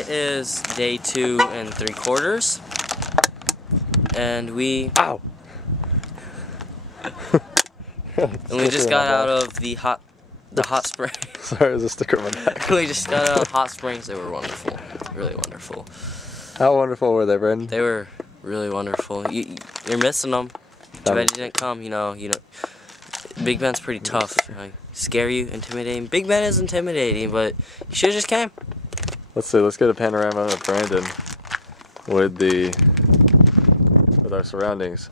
It is day 2 3/4, and we. Ow! And we just got out of the hot spring. Sorry, there's a sticker on my back. We just got out of hot springs. They were wonderful, really wonderful. How wonderful were they, Branden? They were really wonderful. You're missing them. Too bad you didn't come. You know. Big Ben's pretty tough. Scare you, intimidating. Big Ben is intimidating, but you should have just came. Let's see. Let's get a panorama of Branden with our surroundings.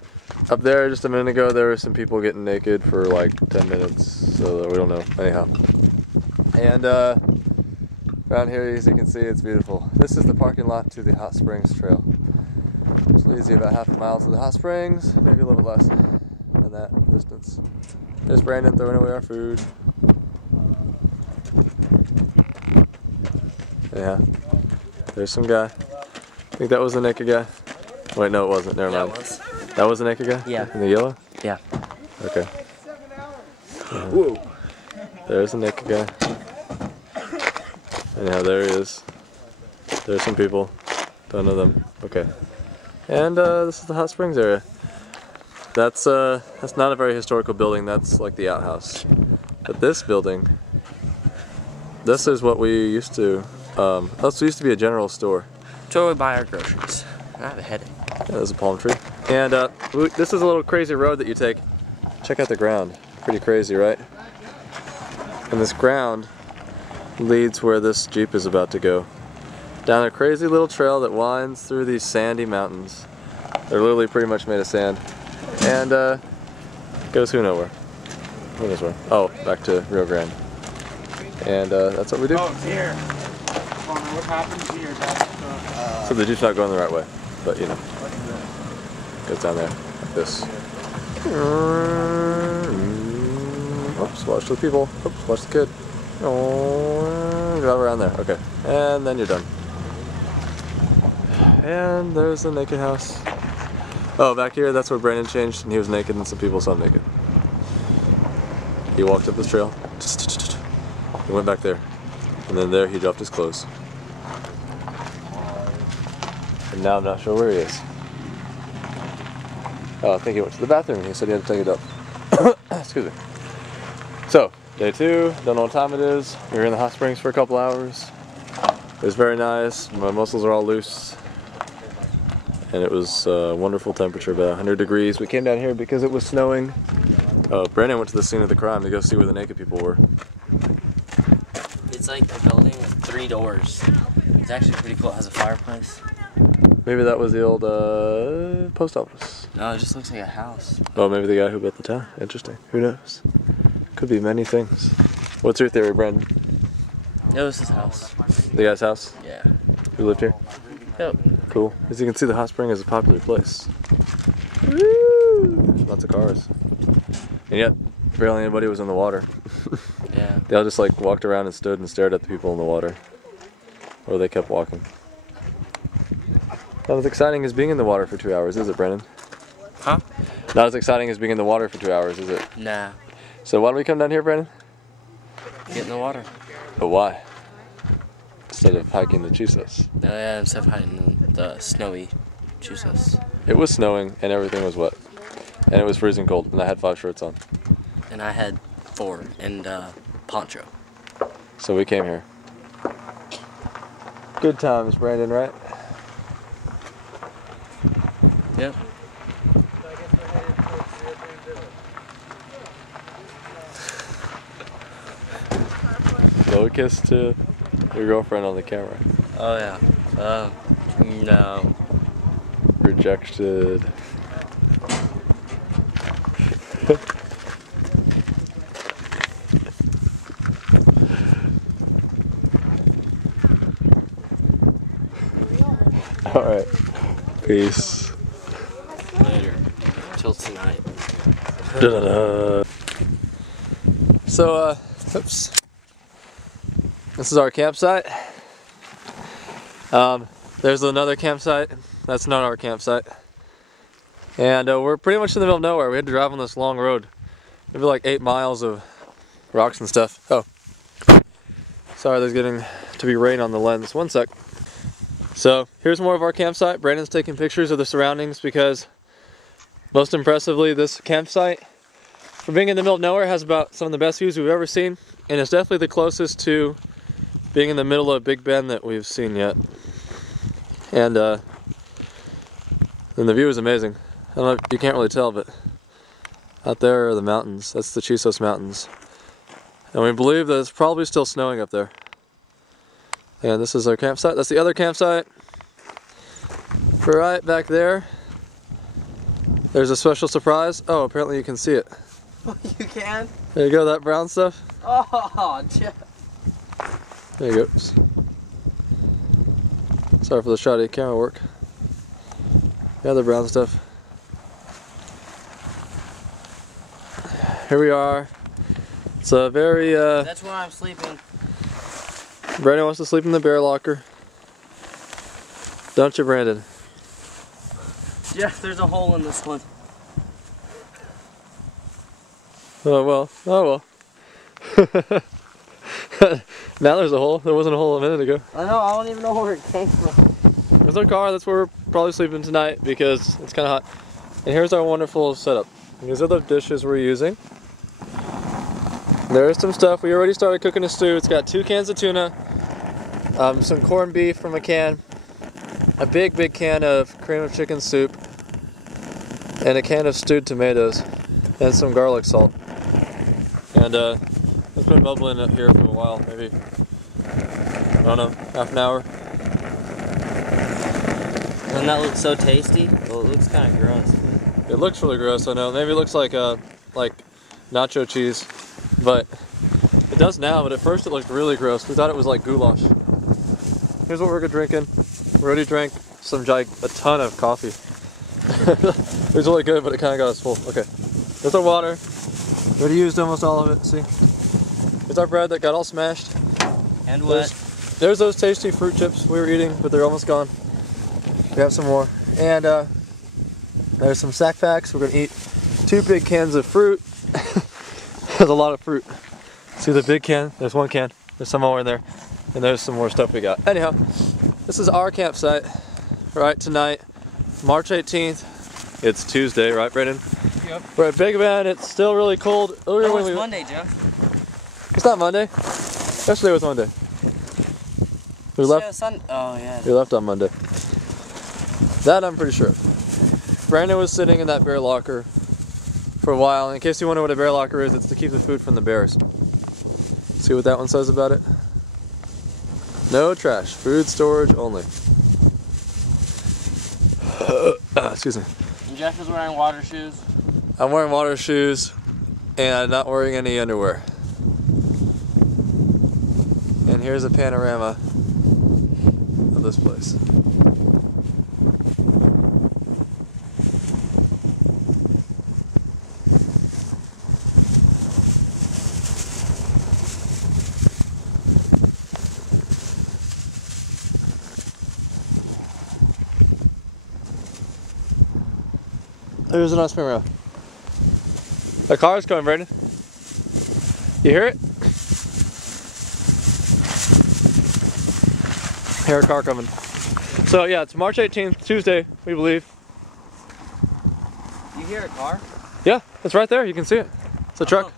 Up there, just a minute ago, there were some people getting naked for like 10 minutes, so we don't know. Anyhow, and around here, as you can see, it's beautiful. This is the parking lot to the Hot Springs Trail, which leads you about half a mile to the Hot Springs, maybe a little bit less than that distance. There's Branden throwing away our food. Yeah, there's some guy. I think that was the naked guy. Wait, no, it wasn't. Never mind. It was. That was the naked guy? Yeah. In the yellow? Yeah. Okay. Whoa. There's the naked guy. Anyhow, there he is. There's some people. Don't know them. Okay. And this is the Hot Springs area. That's not a very historical building. That's like the outhouse. But this building, this is what we used to. This used to be a general store. It's where we buy our groceries. I have a headache. Yeah, there's a palm tree. And this is a little crazy road that you take. Check out the ground. Pretty crazy, right? And this ground leads where this Jeep is about to go. Down a crazy little trail that winds through these sandy mountains. They're literally pretty much made of sand. And goes who knows where. Who knows where? Oh, back to Rio Grande. And that's what we do. Oh, here. What happens here? So the Jeep's not going the right way, but you know. Goes down there, like this. Oops, watch the people. Oops, watch the kid. Oh, drive around there. Okay, and then you're done. And there's the naked house. Oh, back here, that's where Branden changed, and he was naked, and some people saw him naked. He walked up this trail. He went back there, and then there he dropped his clothes. And now I'm not sure where he is. Oh, I think he went to the bathroom. He said he had to take it up. Excuse me. So, day 2, don't know what time it is. We were in the hot springs for a couple hours. It was very nice. My muscles are all loose. And it was a wonderful temperature, about 100 degrees. We came down here because it was snowing. Branden went to the scene of the crime to go see where the naked people were. It's like a building with 3 doors. It's actually pretty cool. It has a fireplace. Maybe that was the old post office. No, it just looks like a house. Oh, maybe the guy who built the town. Interesting. Who knows? Could be many things. What's your theory, Branden? It was his house. The guy's house? Yeah. Who lived here? Yep. Cool. As you can see, the hot spring is a popular place. Woo! Lots of cars. And yet, barely anybody was in the water. Yeah. They all just like walked around and stood and stared at the people in the water. Or they kept walking. Not as exciting as being in the water for 2 hours, is it, Branden? Huh? Not as exciting as being in the water for 2 hours, is it? Nah. So why don't we come down here, Branden? Get in the water. But why? Instead of hiking the Chusas. Oh yeah, instead of hiding the snowy Chusas. It was snowing and everything was wet. And it was freezing cold and I had 5 shirts on. And I had 4 and poncho. So we came here. Good times, Branden, right? Yep. Blow a kiss to your girlfriend on the camera. Oh yeah. No. Rejected. Alright. Peace. Later. Till tonight. Da-da-da. So, oops. This is our campsite. There's another campsite. That's not our campsite. And we're pretty much in the middle of nowhere. We had to drive on this long road. Maybe like 8 miles of rocks and stuff. Oh. Sorry, there's getting to be rain on the lens. One sec. So here's more of our campsite. Brandon's taking pictures of the surroundings because most impressively this campsite, for being in the middle of nowhere, has about some of the best views we've ever seen, and it's definitely the closest to being in the middle of Big Bend that we've seen yet. And the view is amazing. I don't know if you can't really tell, but out there are the mountains. That's the Chisos Mountains. And we believe that it's probably still snowing up there. And this is our campsite. That's the other campsite. Right back there, there's a special surprise. Oh, apparently you can see it. You can? There you go, that brown stuff. Oh, Jeff. There you go. Sorry for the shoddy camera work. Yeah, the brown stuff. Here we are. It's a very That's where I'm sleeping. Brandon wants to sleep in the bear locker. Don't you, Brandon? Jeff, there's a hole in this one. Oh well. Oh well. Now there's a hole. There wasn't a hole a minute ago. I know, I don't even know where it came from. There's our car. That's where we're probably sleeping tonight because it's kind of hot. And here's our wonderful setup. These are the dishes we're using. There's some stuff. We already started cooking a stew. It's got 2 cans of tuna, some corned beef from a can, a big can of cream of chicken soup, and a can of stewed tomatoes, and some garlic salt. And it's been bubbling up here for a while, maybe, I don't know, half an hour. Doesn't that look so tasty? Well, it looks kind of gross. It looks really gross, I know. Maybe it looks like nacho cheese, but it does now, but at first it looked really gross. We thought it was like goulash. Here's what we're drinking. We already drank a ton of coffee. It was really good, but it kind of got us full. Okay, there's our water. We already used almost all of it, see? Here's our bread that got all smashed. And wet. There's those tasty fruit chips we were eating, but they're almost gone. We have some more. And there's some sack packs. We're gonna eat 2 big cans of fruit. There's a lot of fruit. See the big can? There's 1 can. There's some more in there. And there's some more stuff we got. Anyhow, this is our campsite. Right, tonight, March 18th. It's Tuesday, right, Brandon? Yep. We're at Big Bend. It's still really cold. Oh, it's Monday, Jeff. It's not Monday. Yesterday was Monday. We left. Oh, yeah. We left on Monday. That I'm pretty sure. Brandon was sitting in that bear locker for a while. In case you wonder what a bear locker is, it's to keep the food from the bears. See what that one says about it? No trash. Food storage only. Excuse me. And Jeff is wearing water shoes. I'm wearing water shoes and I'm not wearing any underwear. And here's a panorama of this place. There's a nice panorama. The car's coming, Brandon. You hear it? Hear a car coming. So yeah, it's March 18th, Tuesday, we believe. You hear a car? Yeah, it's right there. You can see it. It's a truck.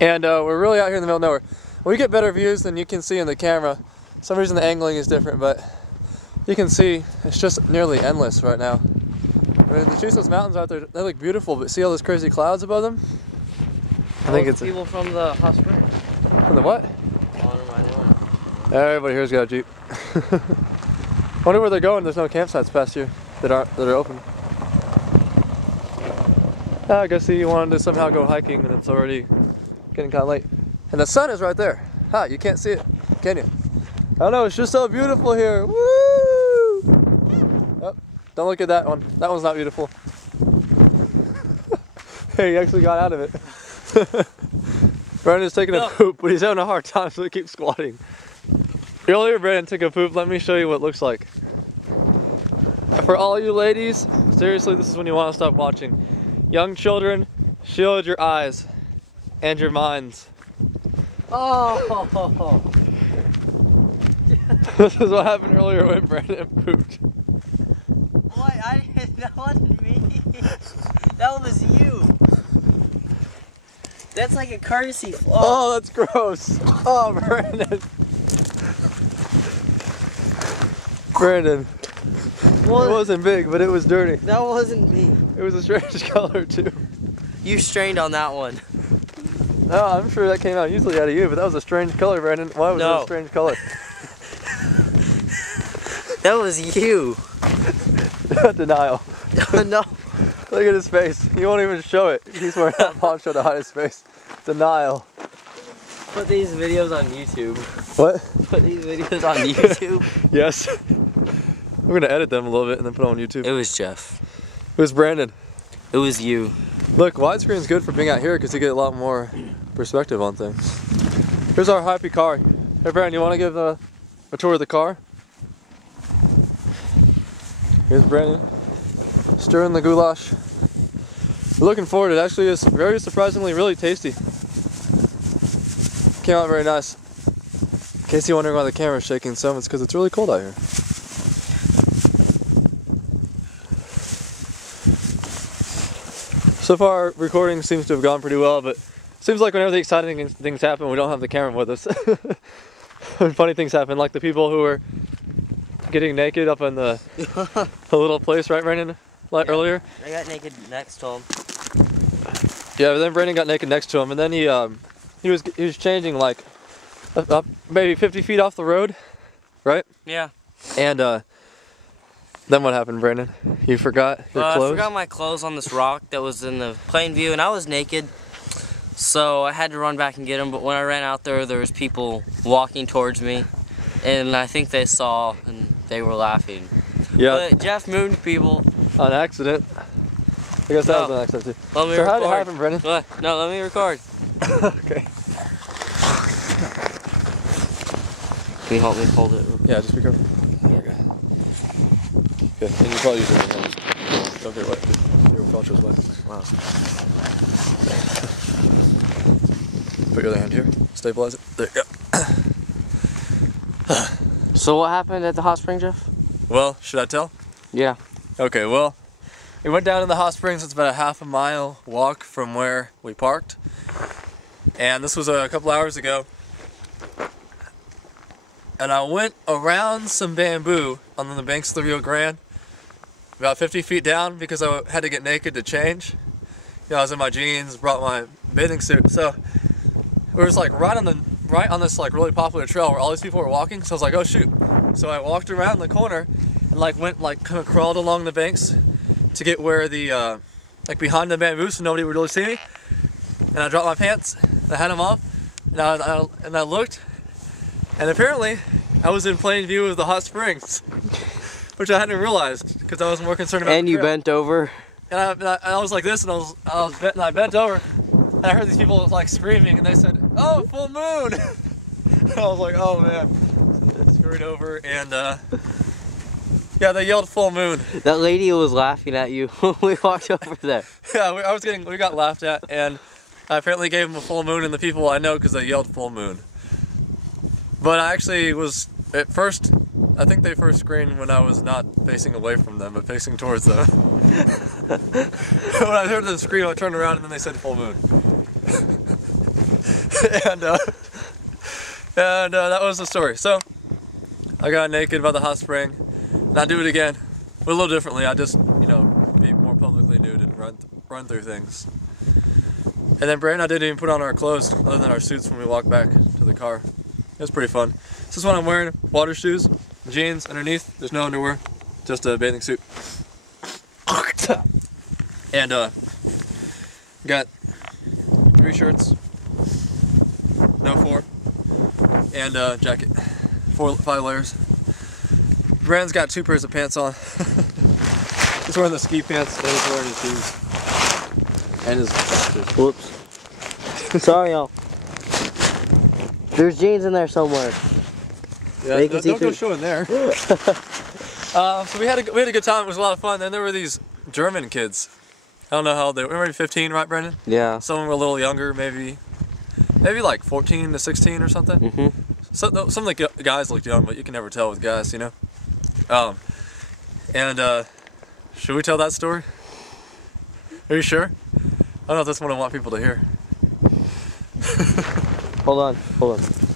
And we're really out here in the middle of nowhere. We get better views than you can see in the camera. For some reason the angling is different, but you can see it's just nearly endless right now. I mean, the Chisos Mountains out there, they look beautiful, but see all those crazy clouds above them? I think it's people from the hot spring. From the what? Oh, never mind. Everybody here's got a Jeep. Wonder where they're going. There's no campsites past here that are open. I guess you wanted to somehow go hiking and it's already getting kind of late. And the sun is right there. Ha, you can't see it, can you? I don't know, it's just so beautiful here. Woo! Oh, don't look at that one. That one's not beautiful. Hey, he actually got out of it. Brandon's taking a poop, but he's having a hard time, so he keeps squatting. Earlier, Brandon took a poop. Let me show you what it looks like. For all you ladies, seriously, this is when you want to stop watching. Young children, shield your eyes and your minds. Oh! This is what happened earlier when Brandon pooped. What? That wasn't me. That was you. That's like a courtesy flaw. Oh, that's gross. Oh, Brandon. Brandon. What? It wasn't big, but it was dirty. That wasn't me. It was a strange color too. You strained on that one. No, I'm sure that came out easily out of you, but that was a strange color, Brandon. Why was it a strange color? That was you. Denial. No. Look at his face. He won't even show it. He's wearing that poncho to hide his face. Denial. Put these videos on YouTube. What? Put these videos on YouTube. Yes. We're gonna edit them a little bit and then put them on YouTube. It was Jeff. It was Brandon. It was you. Look, widescreen's good for being out here because you get a lot more perspective on things. Here's our happy car. Hey Brandon, you want to give a tour of the car? Here's Brandon, stirring the goulash. We're looking forward. It actually is very surprisingly really tasty. Came out very nice. In case you're wondering why the camera's shaking some, it's because it's really cold out here. So far, recording seems to have gone pretty well, but it seems like whenever the exciting things happen, we don't have the camera with us. When funny things happen, like the people who were getting naked up in the little place, right, Brandon? Like earlier? I got naked next to him. Yeah, but then Brandon got naked next to him, and then he was changing like up maybe 50 feet off the road, right? Yeah. And then what happened, Brandon? You forgot your clothes? I forgot my clothes on this rock that was in the plain view, and I was naked. So I had to run back and get them, but when I ran out there was people walking towards me, and I think they saw and they were laughing. Yeah. But Jeff mooned people. On accident. I guess that was an accident too. Let me so record. how did it happen, Brandon? What? No, let me record. Okay. Can you help me hold it? Yeah, just be careful. Okay. Good. And you probably use it in your don't get wet. Your poncho's wet. Wow. Put your other hand here. Stabilize it. There you go. So what happened at the hot spring, Jeff? Well, should I tell? Yeah. Okay, well, we went down in the hot springs. It's about a half a mile walk from where we parked. And this was a couple hours ago. And I went around some bamboo on the banks of the Rio Grande, about 50 feet down, because I had to get naked to change. You know, I was in my jeans, brought my bathing suit. So it was like right on this like really popular trail where all these people were walking. So I was like, oh shoot. So I walked around the corner and like went like kind of crawled along the banks to get where the like behind the bamboo so nobody would really see me. And I dropped my pants, and I had them off, and I looked, and apparently I was in plain view of the hot springs, which I hadn't realized because I was more concerned about. And you bent over. And I was like this, and I bent over, and I heard these people like screaming, and they said, "Oh, full moon!" And I was like, "Oh man!" So I scurried over, and yeah, they yelled "full moon." That lady was laughing at you when we walked over there. Yeah, we got laughed at, and I apparently gave them a full moon, and the people I know because they yelled "full moon." But I actually was at first. I think they first screamed when I was not facing away from them, but facing towards them. When I heard them scream, I turned around and then they said "full moon." and that was the story. So I got naked by the hot spring, and I do it again, but a little differently. I just, you know, be more publicly nude and run through things. And then Brandon and I didn't even put on our clothes other than our suits when we walked back to the car. It was pretty fun. This is what I'm wearing: water shoes, jeans underneath. There's no underwear, just a bathing suit. And got 3 shirts, no 4, and jacket, 5 layers. Brandon's got 2 pairs of pants on. He's wearing the ski pants, and he's wearing his jeans and his boxers. Whoops. Sorry, y'all. There's jeans in there somewhere. Yeah, don't go showing there. So we had a good time. It was a lot of fun. Then there were these German kids. I don't know how old they were. Maybe 15, right, Brandon? Yeah. Some were a little younger, maybe like 14 to 16 or something. Mm-hmm. some of the guys looked young, but you can never tell with guys, you know. Should we tell that story? Are you sure? I don't know if that's what I want people to hear. Hold on.